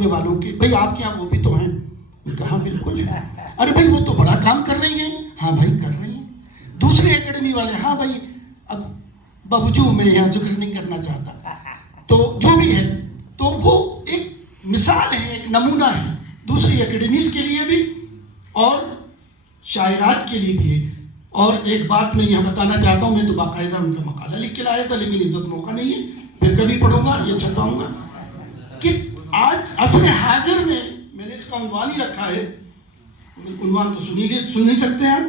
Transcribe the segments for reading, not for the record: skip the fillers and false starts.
سامنے والوں کے، بھائی آپ کے یہاں وہ بھی تو ہیں؟ میں کہا بالکل ہے. ارے بھائی وہ تو بڑا کام کر رہی ہیں. ہاں بھائی کر رہی ہیں. دوسرے اکیڈمی والے، ہاں بھائی اب باوجود میں یہاں ذکر نہیں کرنا چاہتا، تو جو بھی ہے تو وہ ایک مثال ہے، ایک نمونہ ہے دوسری اکیڈمیز کے لیے بھی اور شاعرات کے لیے بھی ہے. اور ایک بات میں یہاں بتانا چاہتا ہوں، میں تو باقاعدہ ان کا مقالہ لکھ کے لایا تھا، لیکن اس وقت موقع نہیں ہے، پھر کبھی پڑھوں گا یا چھپاؤں گا، کہ آج عصر حاضر میں نے اس کا عنوان ہی رکھا ہے. عنوان تو سن نہیں سکتے ہیں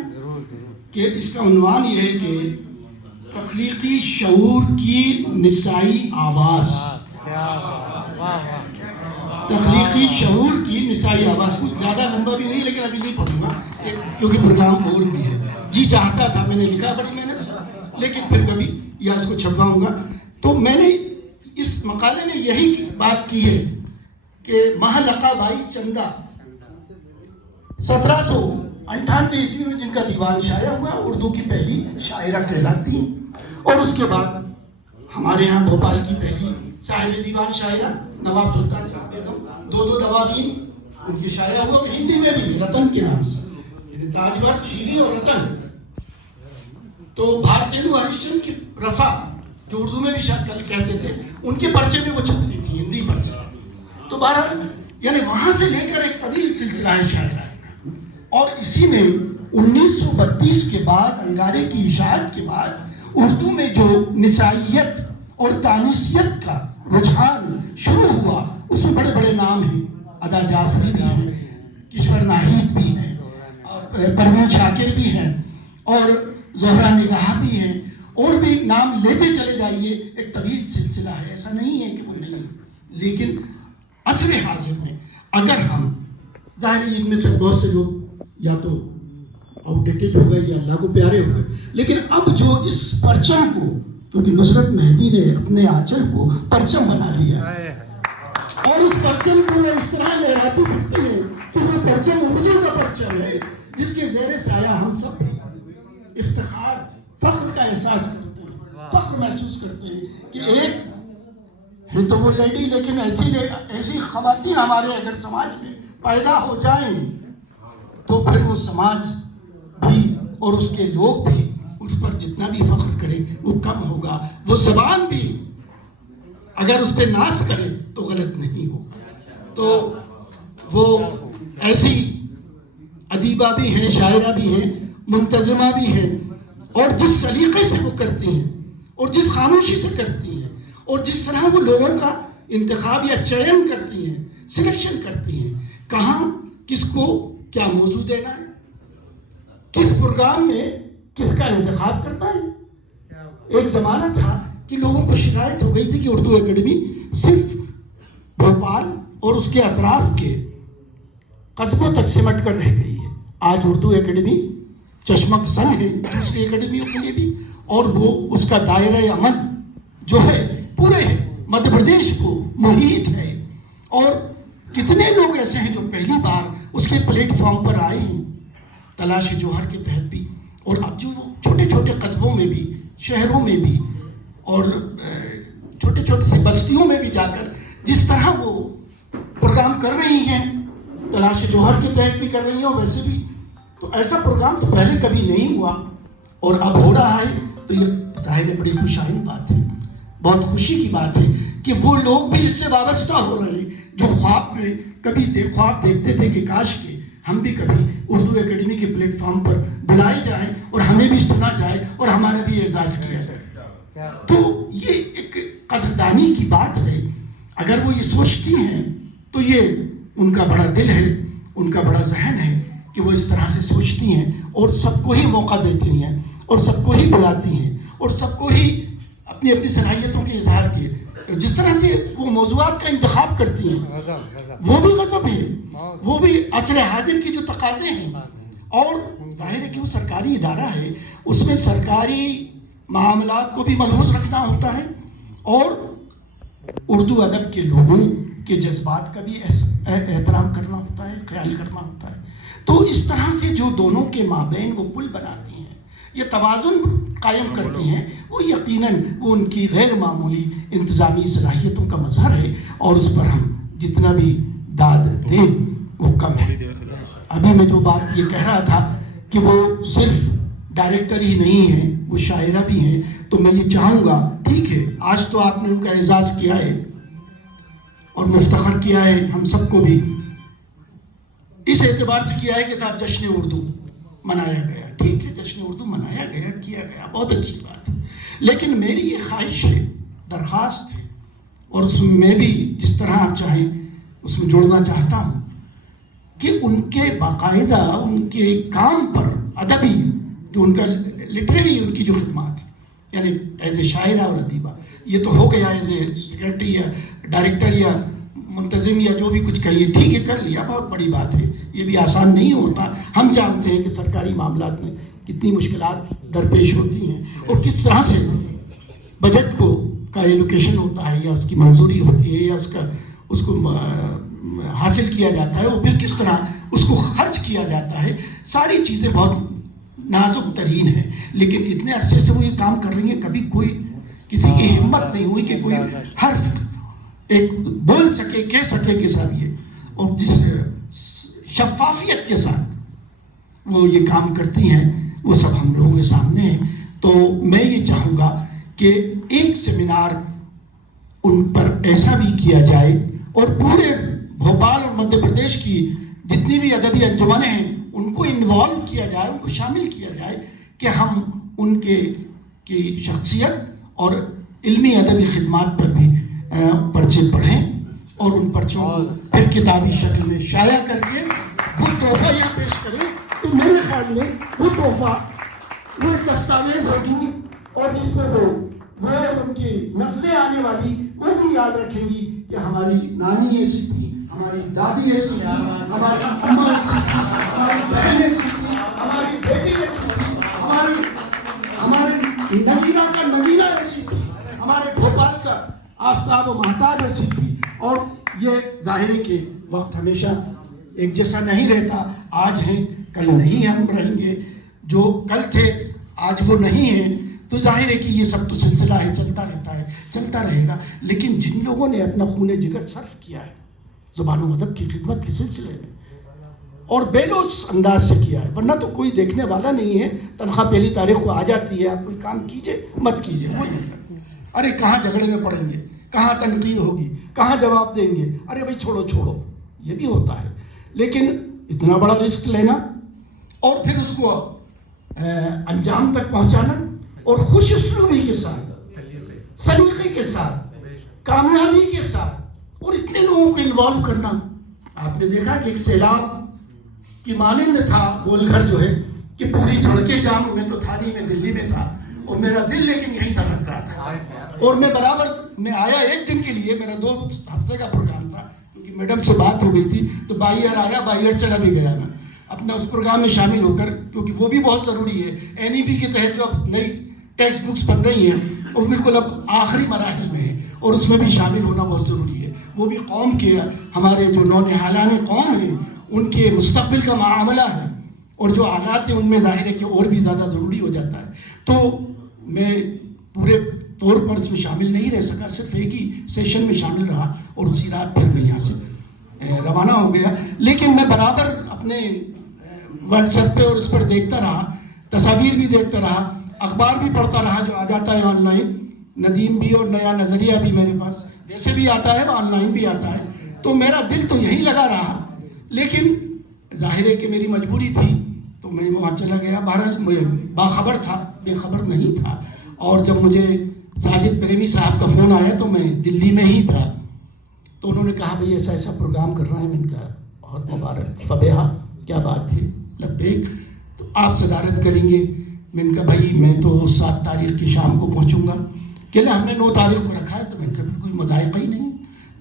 کہ اس کا عنوان یہ ہے کہ تخلیقی شعور کی نسائی آواز. تخلیقی شعور کی نسائی آواز. کچھ زیادہ لمبا بھی نہیں، لیکن ابھی نہیں پڑھوں گا کیونکہ پروگرام اور بھی ہے. جی چاہتا تھا، میں نے لکھا بڑی محنت سے، لیکن پھر کبھی یا اس کو چھپواؤں گا. تو میں نے اس مقالے میں یہی بات کی ہے کہ مہلقہ بائی چندہ 1798 عیسوی میں جن کا دیوان شائع ہوا، اردو کی پہلی شاعرہ کہلاتی ہیں. اور اس کے بعد ہمارے ہاں بھوپال کی پہلی صاحب دیوان شاعرہ نواب سلطان جہاں بیگم، دو دواوین ان کی شائع ہوا، ہندی میں بھی رتن کے نام سے، یعنی تاجور، شیریں اور رتن. تو بھارتینو ہریشچندر کی رسا جو اردو میں بھی شاید کل کہتے تھے، ان کے پرچے میں وہ چھپتی تھی، ہندی پرچے. تو بہرحال یعنی وہاں سے لے کر ایک طویل سلسلہ ہے شاعرات کا. اور اسی میں 1932 کے بعد، انگارے کی اشاعت کے بعد، اردو میں جو نسائیت اور تانیثیت کا رجحان شروع ہوا، اس میں بڑے بڑے نام ہیں. ادا جعفری بھی ہیں، کشور ناہید بھی ہیں، اور پروین شاکر بھی ہیں، اور زہرا نگاہ بھی ہیں، اور بھی نام لیتے چلے جائیے. ایک طویل سلسلہ ہے، ایسا نہیں ہے کہ وہ نہیں ہے. لیکن عصر حاضر میں اگر ہم، ظاہر ان میں سے بہت سے لوگ یا تو آؤٹ ڈیٹڈ ہو گئے یا اللہ کو پیارے ہو گئے، لیکن اب جو اس پرچم کو، کیونکہ نصرت مہدی نے اپنے آنچل کو پرچم بنا لیا، اور اس پرچم کو میں اس طرح لہراتی پھرتی ہیں کہ وہ پرچم اردو کا پرچم ہے، جس کے زیر سایہ ہم سب افتخار، فخر کا احساس کرتے ہیں، فخر محسوس کرتے ہیں کہ ایک ہے تو وہ لیڈی، لیکن ایسی خواتین ہمارے اگر سماج میں پیدا ہو جائیں تو پھر وہ سماج بھی اور اس کے لوگ بھی اس پر جتنا بھی فخر کریں وہ کم ہوگا. وہ زبان بھی اگر اس پہ ناز کرے تو غلط نہیں ہوگا. تو وہ ایسی ادیبہ بھی ہیں، شاعرہ بھی ہیں، منتظمہ بھی ہیں، اور جس سلیقے سے وہ کرتی ہیں اور جس خاموشی سے کرتی ہیں اور جس طرح وہ لوگوں کا انتخاب یا چین کرتی ہیں، سلیکشن کرتی ہیں، کہاں کس کو کیا موضوع دینا ہے، کس پروگرام میں کس کا انتخاب کرتا ہے. ایک زمانہ تھا کہ لوگوں کو شکایت ہو گئی تھی کہ اردو اکیڈمی صرف بھوپال اور اس کے اطراف کے قصبوں تک سمٹ کر رہ گئی ہے. آج اردو اکیڈمی چشمک زن ہے دوسری اکیڈمیوں کے لیے بھی، اور وہ اس کا دائرہ عمل جو ہے پورے مدھیہ پردیش کو محیط ہے. اور کتنے لوگ ایسے ہیں جو پہلی بار اس کے پلیٹ فارم پر آئے ہیں تلاش جوہر کے تحت بھی، اور اب جو وہ چھوٹے چھوٹے قصبوں میں بھی، شہروں میں بھی، اور چھوٹے چھوٹے سے بستیوں میں بھی جا کر جس طرح وہ پروگرام کر رہی ہیں، تلاش جوہر کے تحت بھی کر رہی ہیں، اور ویسے بھی تو ایسا پروگرام تو پہلے کبھی نہیں ہوا اور اب ہو رہا ہے. تو یہ ظاہر بڑی خوشائن بات ہے، بہت خوشی کی بات ہے کہ وہ لوگ بھی اس سے وابستہ ہو رہے ہیں جو خواب میں کبھی خواب دیکھتے تھے کہ کاش کہ ہم بھی کبھی اردو اکیڈمی کے پلیٹ فارم پر بلائے جائیں اور ہمیں بھی سنا جائے اور ہمارا بھی اعزاز کیا جائے. تو یہ ایک قدردانی کی بات ہے. اگر وہ یہ سوچتی ہیں تو یہ ان کا بڑا دل ہے، ان کا بڑا ذہن ہے کہ وہ اس طرح سے سوچتی ہیں اور سب کو ہی موقع دیتی ہیں اور سب کو ہی بلاتی ہیں اور سب کو ہی اپنی اپنی صلاحیتوں کے اظہار کے، جس طرح سے وہ موضوعات کا انتخاب کرتی ہیں، وہ بھی غضب ہے، وہ بھی عصر حاضر کی جو تقاضے ہیں. اور ظاہر ہے کہ وہ سرکاری ادارہ ہے، اس میں سرکاری معاملات کو بھی ملحوظ رکھنا ہوتا ہے اور اردو ادب کے لوگوں کے جذبات کا بھی احترام کرنا ہوتا ہے، خیال کرنا ہوتا ہے. تو اس طرح سے جو دونوں کے مابین وہ پل بناتی ہیں، یہ توازن قائم کرتے ہیں، وہ یقیناً وہ ان کی غیر معمولی انتظامی صلاحیتوں کا مظہر ہے. اور اس پر ہم جتنا بھی داد دیں وہ کم ہے۔ ابھی میں جو بات یہ کہہ رہا تھا کہ وہ صرف ڈائریکٹر ہی نہیں ہیں، وہ شاعرہ بھی ہیں، تو میں یہ چاہوں گا، ٹھیک ہے آج تو آپ نے ان کا اعزاز کیا ہے اور مفتخر کیا ہے ہم سب کو بھی، اس اعتبار سے کیا ہے کہ صاحب جشن اردو منایا گیا، ٹھیک ہے جشن اردو منایا گیا، کیا گیا، بہت اچھی بات ہے، لیکن میری یہ خواہش ہے، درخواست ہے، اور اس میں بھی جس طرح آپ چاہیں اس میں جوڑنا چاہتا ہوں کہ ان کے باقاعدہ ان کے کام پر ادبی جو ان کا لٹریری ان کی جو خدمات ہے، یعنی ایز اے شاعرہ اور ادیبہ، یہ تو ہو گیا ایز اے سیکرٹری یا ڈائریکٹر یا منتظم یا جو بھی کچھ کہیے، ٹھیک ہے کر لیا، بہت بڑی بات ہے، یہ بھی آسان نہیں ہوتا، ہم جانتے ہیں کہ سرکاری معاملات میں کتنی مشکلات درپیش ہوتی ہیں اور کس طرح سے بجٹ کا ایلوکیشن ہوتا ہے یا اس کی منظوری ہوتی ہے یا اس کو حاصل کیا جاتا ہے، وہ پھر کس طرح اس کو خرچ کیا جاتا ہے، ساری چیزیں بہت نازک ترین ہیں، لیکن اتنے عرصے سے وہ یہ کام کر رہی ہیں، کبھی کوئی کسی کی ہمت نہیں ہوئی کہ کوئی حرف ایک بول سکے، کہہ سکے کہ صاحب یہ، اور جس شفافیت کے ساتھ وہ یہ کام کرتی ہیں وہ سب ہم لوگوں کے سامنے ہیں۔ تو میں یہ چاہوں گا کہ ایک سیمینار ان پر ایسا بھی کیا جائے اور پورے بھوپال اور مدھیہ پردیش کی جتنی بھی ادبی انجمنیں ہیں ان کو انوالو کیا جائے، ان کو شامل کیا جائے کہ ہم ان کی شخصیت اور علمی ادبی خدمات پر بھی پرچے پڑھیں اور ان پرچوں کو پھر کتابی شکل میں شائع کر کے وہ تحفہ یہاں پیش کریں، تو میرے خیال میں وہ تحفہ وہ ایک دستاویز ہوگی اور جس کو وہ ان کی نسلیں آنے والی وہ بھی یاد رکھیں گی کہ ہماری نانی ایسی تھی، ہماری دادی ایسی تھی، ہماری اماں ایسی تھی، ہماری بہن ایسی تھی، ہماری بیٹی ایسی تھی، ہمارے نگینہ کا نگینہ ایسی تھی، ہمارے بھوپال کا آفتاب و مہتاب ایسی تھی۔ اور یہ ظاہر ہے کہ وقت ہمیشہ ایک جیسا نہیں رہتا، آج ہیں کل نہیں ہم رہیں گے، جو کل تھے آج وہ نہیں ہیں، تو ظاہر ہے کہ یہ سب تو سلسلہ ہے، چلتا رہتا ہے، چلتا رہے گا، لیکن جن لوگوں نے اپنا خون جگر صرف کیا ہے زبان و ادب کی خدمت کے سلسلے میں اور بے لوث انداز سے کیا ہے، ورنہ تو کوئی دیکھنے والا نہیں ہے، تنخواہ پہلی تاریخ کو آ جاتی ہے، آپ کوئی کام کیجئے مت کیجئے، کوئی مطلب نہیں، ارے کہاں جھگڑے میں پڑیں گے، کہاں تنقید ہوگی، کہاں جواب دیں گے، ارے بھائی چھوڑو، یہ بھی ہوتا ہے، لیکن اتنا بڑا رسک لینا اور پھر اس کو انجام تک پہنچانا اور خوش اسلوبی کے ساتھ، سلیقے کے ساتھ، کامیابی کے ساتھ، اور اتنے لوگوں کو انوالو کرنا، آپ نے دیکھا کہ ایک سیلاب کی مانند تھا گول گھر جو ہے کہ پوری سڑکیں جام ہوئے، تو تھا نہیں، میں دلی میں تھا اور میرا دل لیکن یہیں تھا رہا تھا، اور میں برابر میں آیا ایک دن کے لیے، میرا 2 ہفتے کا پروگرام تھا کیونکہ میڈم سے بات ہو گئی تھی، تو بائیر آیا، بائیر چلا بھی گیا میں اپنا اس پروگرام میں شامل ہو کر، کیونکہ وہ بھی بہت ضروری ہے، این ای پی کے تحت جو اب نئی ٹیکسٹ بکس بن رہی ہیں وہ بالکل اب آخری مراحل میں ہے اور اس میں بھی شامل ہونا بہت ضروری ہے، وہ بھی قوم کے، ہمارے جو نونہالان قوم ہیں ان کے مستقبل کا معاملہ ہے، اور جو حالات ہیں ان میں ظاہر ہے کہ اور بھی زیادہ ضروری ہو جاتا ہے، تو میں پورے طور پر اس میں شامل نہیں رہ سکا، صرف ایک ہی سیشن میں شامل رہا اور اسی رات پھر میں یہاں سے روانہ ہو گیا، لیکن میں برابر اپنے واٹس ایپ پہ اور اس پر دیکھتا رہا، تصاویر بھی دیکھتا رہا، اخبار بھی پڑھتا رہا جو آ جاتا ہے آن لائن، ندیم بھی اور نیا نظریہ بھی میرے پاس ویسے بھی آتا ہے، آن لائن بھی آتا ہے، تو میرا دل تو یہیں لگا رہا، لیکن ظاہر ہے کہ میری مجبوری تھی تو میں وہاں چلا گیا، بہرحال میں باخبر تھا، بے خبر نہیں تھا، اور جب مجھے ساجد پریمی صاحب کا فون آیا تو میں دلی میں ہی تھا، تو انہوں نے کہا بھئی ایسا پروگرام کر رہے ہیں، میں نے کہا بہت مبارک، فبیہا، کیا بات تھی، لبیک، تو آپ صدارت کریں گے، میں نے کہا بھائی میں تو 7 تاریخ کی شام کو پہنچوں گا، کہ ہم نے 9 تاریخ کو رکھا ہے، تو میں نے کہا کوئی مذائقہ ہی نہیں،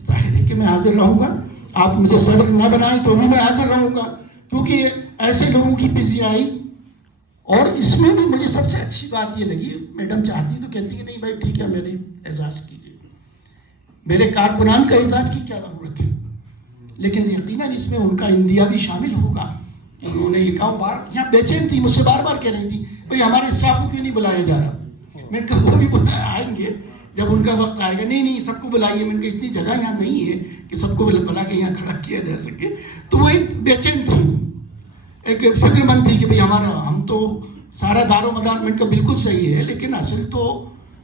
ظاہر ہے کہ میں حاضر رہوں گا، آپ مجھے صدر نہ بنائیں تو بھی میں حاضر رہوں گا، کیونکہ ایسے لوگوں کی پذیرائی، اور اس میں بھی مجھے سب سے اچھی بات یہ لگی، میڈم چاہتی تو کہتی کہ نہیں بھائی ٹھیک ہے میری اعزاز کیجیے، میرے کارکنان کا اعزاز کی کیا ضرورت ہے، لیکن یقیناً اس میں ان کا اندیا بھی شامل ہوگا، انہوں نے یہ کہا، یہاں بے چین تھی، مجھ سے بار بار کہہ رہی تھی بھئی ہمارے اسٹاف کو کیوں نہیں بلایا جا رہا، میں نے کہا وہ بھی آئیں گے، جب ان کا وقت آئے گا نہیں سب کو بلائیے. میں نے کہا اتنی جگہ یہاں نہیں ہے کہ سب کو بلا کے یہاں کھڑا کیا جا سکے. تو وہ ایک بے چین تھی, ایک فکر مند تھی کہ بھئی ہم تو سارا دار و مدار. میں نے کہا بالکل صحیح ہے, لیکن اصل تو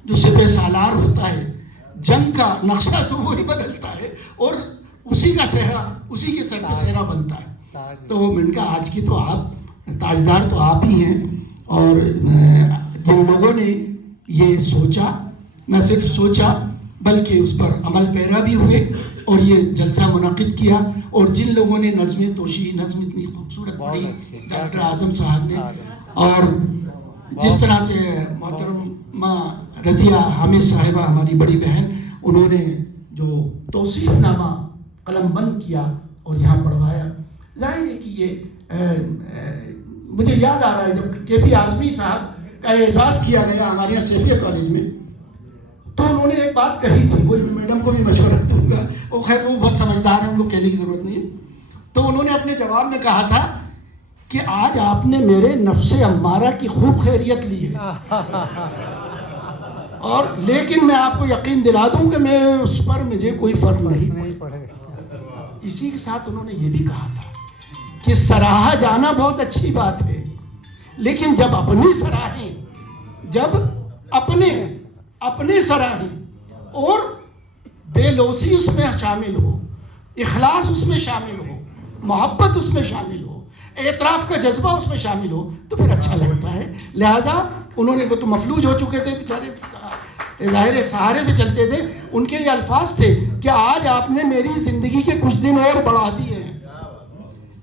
جو سپہ سالار ہوتا ہے جنگ کا نقشہ تو وہی بدلتا ہے اور اسی کا صحرا, اسی کے سر پہ صحرا بنتا ہے. تو میں نے کہا آج کی تو آپ تاجدار تو آپ ہی ہیں. اور جن لوگوں نے یہ سوچا, نہ صرف سوچا بلکہ اس پر عمل پیرا بھی ہوئے اور یہ جلسہ منعقد کیا, اور جن لوگوں نے نظم توشیح, نظم اتنی خوبصورت پڑھی ڈاکٹر اعظم صاحب نے, اور جس طرح سے محترمہ رضیہ حامد صاحبہ ہماری بڑی بہن, انہوں نے جو توصیف نامہ قلم بند کیا اور یہاں پڑھوایا. ظاہر ہے کہ یہ مجھے یاد آ رہا ہے جب کیفی اعظمی صاحب کا اعزاز کیا گیا ہمارے یہاں سیفیہ کالج میں, تو انہوں نے ایک بات کہی تھی, وہ میڈم کو بھی مشورہ دوں گا, وہ خیر وہ بہت سمجھدار ہیں, ان کو کہنے کی ضرورت نہیں ہے. تو انہوں نے اپنے جواب میں کہا تھا کہ آج آپ نے میرے نفس امارہ کی خوب خیریت لی ہے, اور لیکن میں آپ کو یقین دلا دوں کہ میں اس پر مجھے کوئی فرق نہیں پڑے. اسی کے ساتھ انہوں نے یہ بھی کہا تھا کہ سراہا جانا بہت اچھی بات ہے, لیکن جب اپنی سراہیں, جب اپنے سراہیں اور بے لوثی اس میں شامل ہو, اخلاص اس میں شامل ہو, محبت اس میں شامل ہو, اعتراف کا جذبہ اس میں شامل ہو, تو پھر اچھا لگتا ہے. لہذا انہوں نے, وہ تو مفلوج ہو چکے تھے بیچارے, ظاہر سہارے سے چلتے تھے, ان کے یہ الفاظ تھے کہ آج آپ نے میری زندگی کے کچھ دن اور بڑھا دیے ہیں.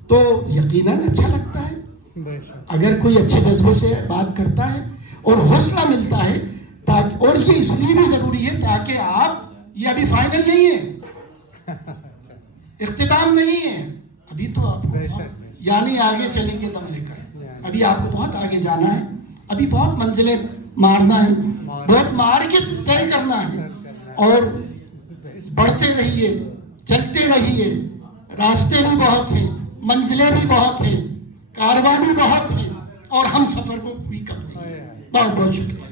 تو یقیناً اچھا لگتا ہے اگر کوئی اچھے جذبے سے بات کرتا ہے اور حوصلہ ملتا ہے, تاکہ, اور یہ اس لیے بھی ضروری ہے تاکہ آپ, یہ ابھی فائنل نہیں ہے, اختتام نہیں ہے, ابھی تو آپ کو یعنی آگے چلیں گے دم لے کر, ابھی آپ کو بہت آگے جانا ہے, ابھی بہت منزلیں مارنا ہے, بہت مارکت طے کرنا ہے, اور بڑھتے رہیے, چلتے رہیے, راستے بھی بہت ہیں, منزلیں بھی بہت ہیں, کارواں بھی بہت ہیں, اور ہم سفر کو بھی کر دیں گے. بہت بہت شکریہ.